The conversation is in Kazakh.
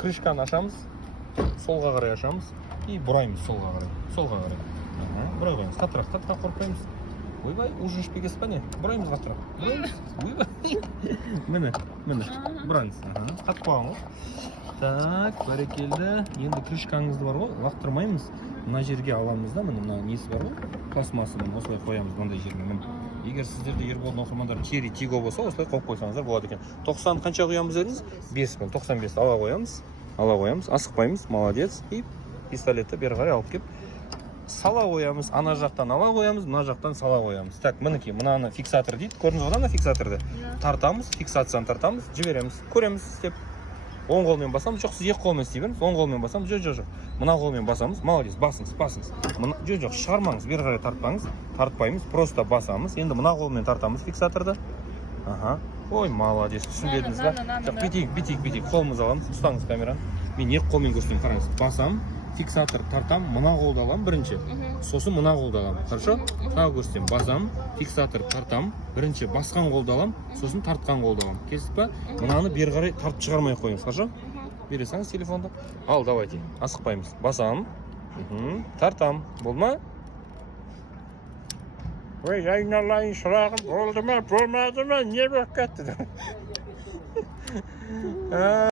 Крышканы ашамыз, солға қарай ашамыз и бұраймыз солға қарай. Бұрай қоямыз. Қаттырақ қорықпаймыз. Ойбай, уже ішпегесіз па не? Бұраймыз қаттырақ. Ойбай. Міне. Бұраңыз. Қатып қойған ғой. Так, бәрекелді. Енді крышкаңызды бар ғой, лақтырмаймыз. Мына жерге аламыз да, мына несі бар ғой, пластмассы, осылай қоямыз мындай жерге. Егер сіздерде ерболдың оқырмандары черри тиго болса, осылай қойып қойсаңыздар болады екен. 90 қанша қоямыз дедіңіз? 5 бұл, 95 ала қоямыз, асықпаймыз, молодец. И пистолетті бері қарай алып кеп сала қоямыз, ана жақтан ала қоямыз, мына жақтан сала қоямыз. Так, мінекей, мынаны фиксатор дейді. Көрдіңіз ғой, ана фиксаторды. Тартамыз, фиксацияны тартамыз, жібереміз, көреміз істеп. Оң қолмен басамыз, жоқ, сіз екі қолмен істей беріңіз. Оң қолмен басамыз, жоқ. Мына қолмен басамыз, молодец, басыңыз. Жоқ, шығармаңыз, бері қарай тартпаңыз, тартпаймыз, просто басамыз. Енді мына қолмен тартамыз фиксаторды. Ой, молодец, түсінбедіңіз ба? Жоқ, бүйтейік, қолымыз аламыз, ұстаңыз камераны. Мен екі қолмен көрсетейін, қараңыз. Басам, фиксатор тартам, мына қолды алам бірінші, сосын мына қолды алам. Хорошо? Тағы көрсетем. Басам, фиксатор тартам, бірінші басқан қолды алам, сосын тартқан қолды алам. Келістік па? Мынаны бері қарай тартып шығармай қойыңыз. Хорошо? Бере салыңыз телефонды. Ал, давайте. Асықпаймыз. Басам, тартам. Болды ма? Ой, айналайын, шырағым, болды ма, болмады ма, не болып кетті?